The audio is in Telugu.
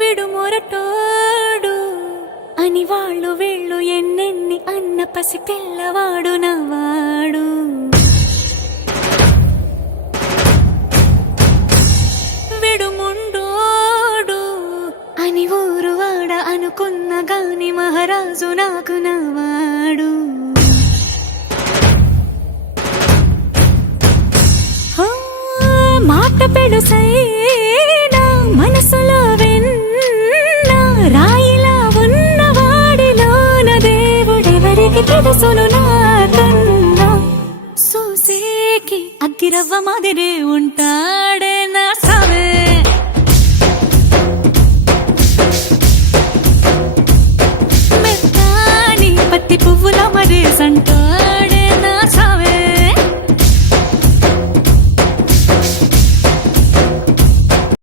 విడుమొరటోడు అని వాళ్ళు వీళ్ళు ఎన్నెన్ని అన్న పసి పిల్లవాడు నవ్వాడు. విడుముండోడు అని ఊరు వాడ అనుకున్న గాని మహారాజు నాకు నవ్వాడు. మాట పెడుసైనా మనసులో వెన్న రాయిలా ఉన్నవాడిలోన దేవుడెవరికి తెలుసును నాకన్నా. సూసేకి అగ్గిరవ్వ మాదిరే ఉంటా